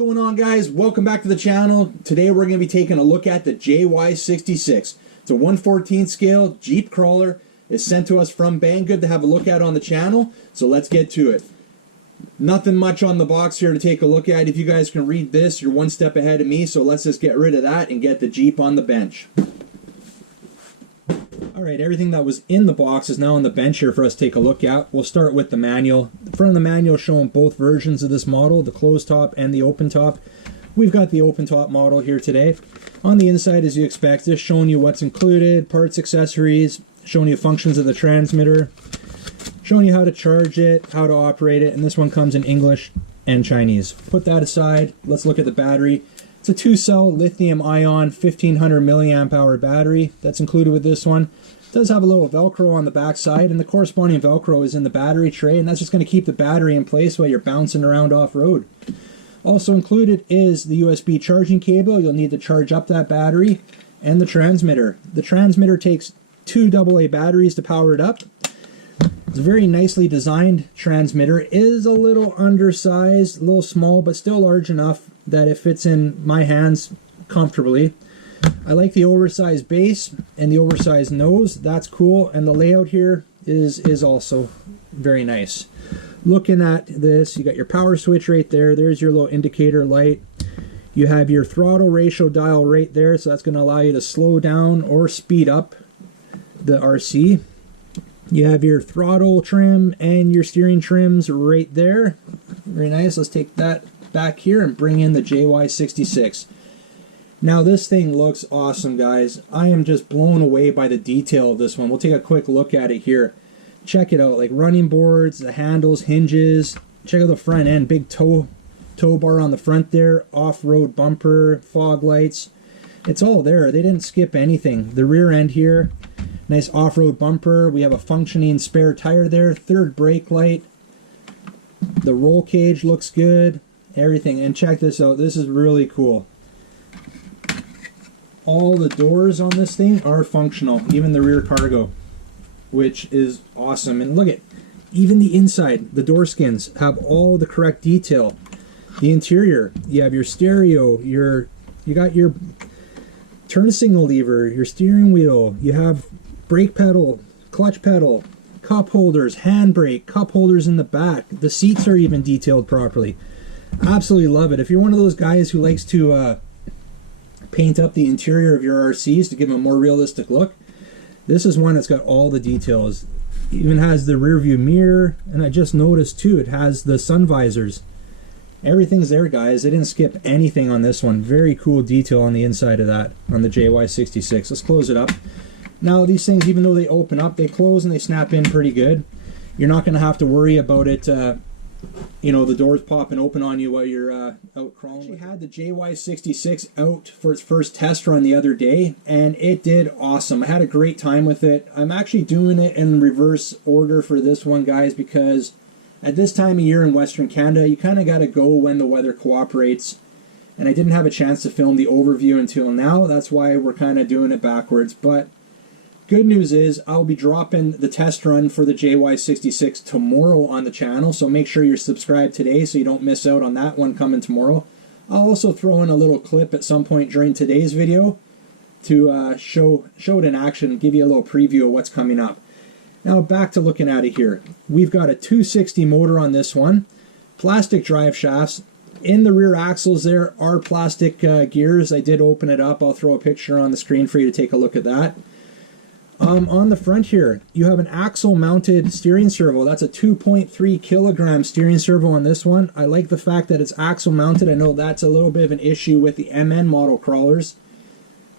going on, guys? Welcome back to the channel. Today we're going to be taking a look at the JY66. It's a 1/14 scale Jeep crawler. It's sent to us from Banggood to have a look at on the channel. So let's get to it. Nothing much on the box here to take a look at. If you guys can read this, you're one step ahead of me. So let's just get rid of that and get the Jeep on the bench. Alright, everything that was in the box is now on the bench here for us to take a look at. We'll start with the manual. The front of the manual is showing both versions of this model, the closed top and the open top. We've got the open top model here today. On the inside, as you expect, just showing you what's included, parts, accessories, showing you functions of the transmitter, showing you how to charge it, how to operate it, and this one comes in English and Chinese. Put that aside, let's look at the battery. It's a 2-cell lithium-ion 1500 milliamp hour battery that's included with this one. It does have a little Velcro on the back side, and the corresponding Velcro is in the battery tray, and that's just going to keep the battery in place while you're bouncing around off-road. Also included is the USB charging cable. You'll need to charge up that battery, and the transmitter. The transmitter takes 2 AA batteries to power it up. It's a very nicely designed transmitter. It is a little undersized, a little small, but still large enough that it fits in my hands comfortably. I like the oversized base and the oversized nose. That's cool, and the layout here is also very nice. Looking at this, you got your power switch right there. There's your little indicator light. You have your throttle ratio dial right there, so that's going to allow you to slow down or speed up the RC. You have your throttle trim and your steering trims right there. Very nice. Let's take that back here and bring in the JY66. Now this thing looks awesome, guys. I am just blown away by the detail of this one. We'll take a quick look at it here. Check it out, like running boards, the handles, hinges. Check out the front end, big tow bar on the front there, off-road bumper, fog lights. It's all there. They didn't skip anything. The rear end here, nice off-road bumper. We have a functioning spare tire there, third brake light. The roll cage looks good. Everything. And check this out. This is really cool. All the doors on this thing are functional, even the rear cargo, which is awesome. And look at, even the inside, the door skins have all the correct detail. The interior, you have your stereo, you got your turn signal lever, your steering wheel, you have brake pedal, clutch pedal, cup holders, handbrake, cup holders in the back. The seats are even detailed properly. Absolutely love it. If you're one of those guys who likes to paint up the interior of your RCs to give them a more realistic look, this is one that's got all the details. It even has the rear view mirror, and I just noticed too, it has the sun visors. Everything's there, guys. They didn't skip anything on this one. Very cool detail on the inside of that, on the JY66. Let's close it up. Now these things, even though they open up, they close and they snap in pretty good. You're not going to have to worry about it you know, the doors popping open on you while you're out crawling. We had the JY66 out for its first test run the other day, and it did awesome. I had a great time with it. I'm actually doing it in reverse order for this one, guys, because at this time of year in Western Canada, you kind of got to go when the weather cooperates, and I didn't have a chance to film the overview until now. That's why we're kind of doing it backwards, but good news is I'll be dropping the test run for the JY66 tomorrow on the channel, so make sure you're subscribed today so you don't miss out on that one coming tomorrow. I'll also throw in a little clip at some point during today's video to show it in action, give you a little preview of what's coming up. Now back to looking at it here. We've got a 260 motor on this one, plastic drive shafts. In the rear axles there are plastic gears. I did open it up. I'll throw a picture on the screen for you to take a look at that. On the front here, you have an axle-mounted steering servo. That's a 2.3 kilogram steering servo on this one. I like the fact that it's axle-mounted. I know that's a little bit of an issue with the MN model crawlers,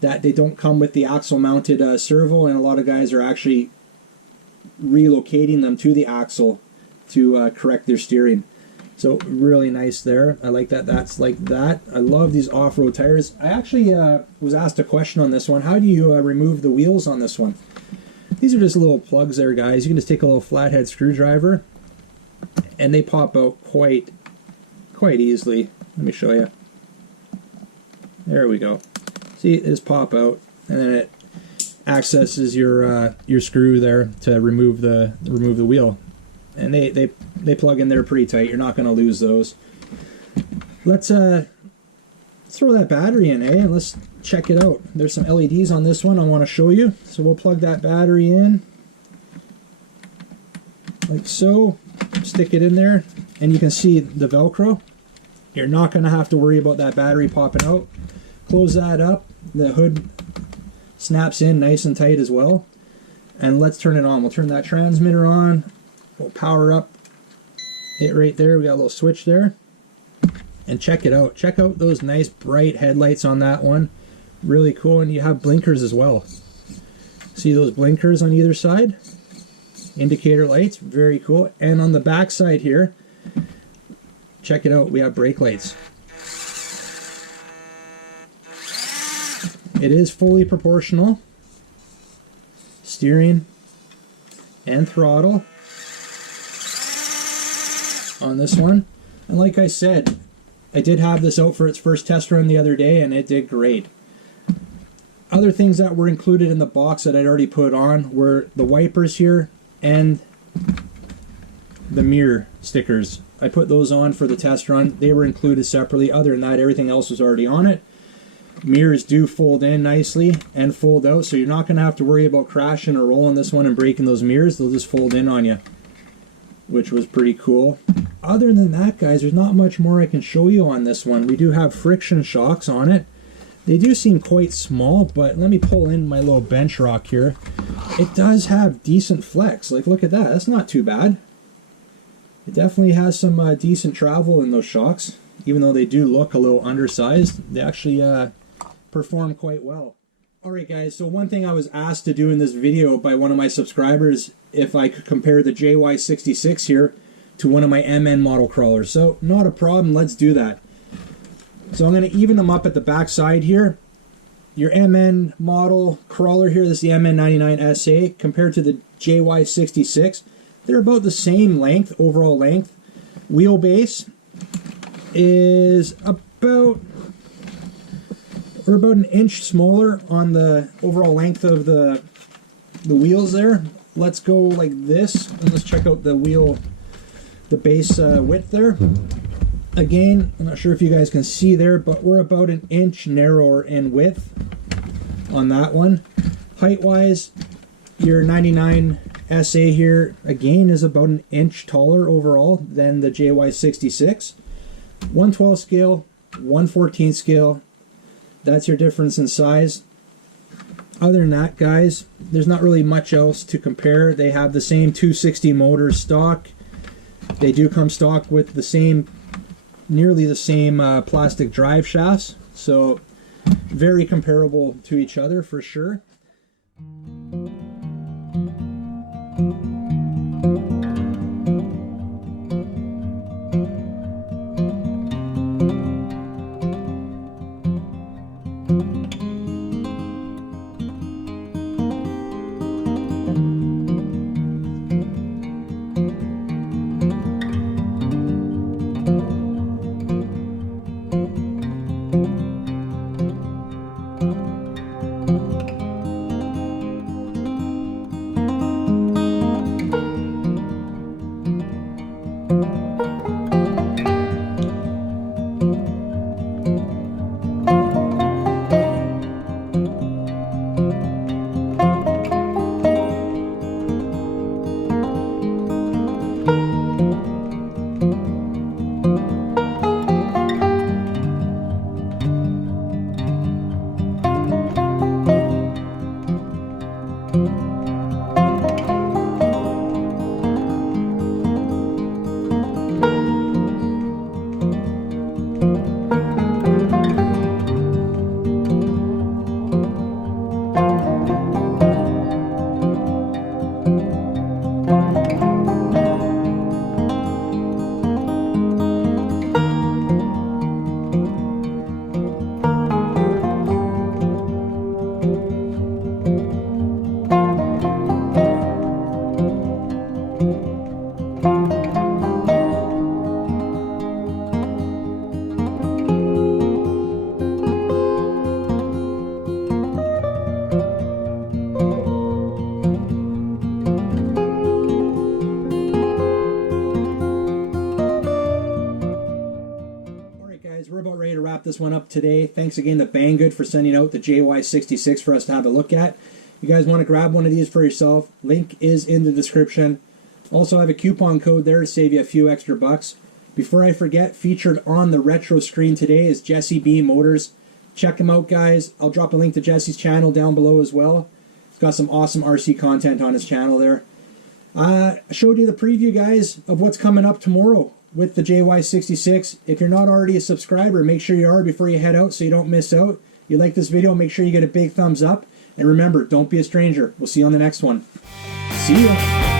that they don't come with the axle-mounted servo, and a lot of guys are actually relocating them to the axle to correct their steering. So really nice there. I like that that's like that. I love these off-road tires. I actually was asked a question on this one. How do you remove the wheels on this one? These are just little plugs there, guys. You can just take a little flathead screwdriver and they pop out quite easily. Let me show you. There we go. See, it just pop out, and then it accesses your screw there to remove the wheel. And they plug in there pretty tight. You're not going to lose those. let's throw that battery in, and let's check it out. There's some LEDs on this one I want to show you. So we'll plug that battery in like so, stick it in there, and you can see the Velcro. You're not going to have to worry about that battery popping out. Close that up. The hood snaps in nice and tight as well. And let's turn it on. We'll turn that transmitter on. We'll power up it right there. We got a little switch there. And check it out. Check out those nice bright headlights on that one. Really cool. And you have blinkers as well. See those blinkers on either side? Indicator lights. Very cool. And on the back side here, check it out. We have brake lights. It is fully proportional. Steering and throttle on this one. And like I said, I did have this out for its first test run the other day, and it did great. Other things that were included in the box that I'd already put on were the wipers here and the mirror stickers. I put those on for the test run. They were included separately. Other than that, everything else was already on it. Mirrors do fold in nicely and fold out, so you're not going to have to worry about crashing or rolling this one and breaking those mirrors. They'll just fold in on you, which was pretty cool. Other than that, guys, there's not much more I can show you on this one. We do have friction shocks on it. They do seem quite small, but let me pull in my little bench rock here. It does have decent flex. Like, look at that. That's not too bad. It definitely has some decent travel in those shocks. Even though they do look a little undersized, they actually perform quite well. Alright guys, so one thing I was asked to do in this video by one of my subscribers, if I could compare the JY66 here to one of my MN model crawlers. So not a problem, let's do that. So I'm going to even them up at the back side here. Your MN model crawler here, this is the MN99 SA, compared to the JY66. They're about the same length, overall length. Wheelbase is about an inch smaller on the overall length of the wheels there. Let's go like this, and let's check out the wheel, the base width there. Again, I'm not sure if you guys can see there, but we're about an inch narrower in width on that one. Height-wise, your 99 SA here, again, is about an inch taller overall than the JY66. 1/12 scale, 1/14 scale. That's your difference in size. Other than that, guys, there's not really much else to compare. They have the same 260 motor stock. They do come stock with the same, nearly the same plastic drive shafts. So very comparable to each other for sure. this one up today. Thanks again to Banggood for sending out the JY66 for us to have a look at. You guys want to grab one of these for yourself, link is in the description. Also, I have a coupon code there to save you a few extra bucks. Before I forget, featured on the retro screen today is Jesse B Motors. Check him out, guys. I'll drop a link to Jesse's channel down below as well. He's got some awesome RC content on his channel there. I showed you the preview, guys, of what's coming up tomorrow with the JY66. If you're not already a subscriber, make sure you are before you head out so you don't miss out. If you like this video, make sure you get a big thumbs up. And remember, don't be a stranger. We'll see you on the next one. See ya.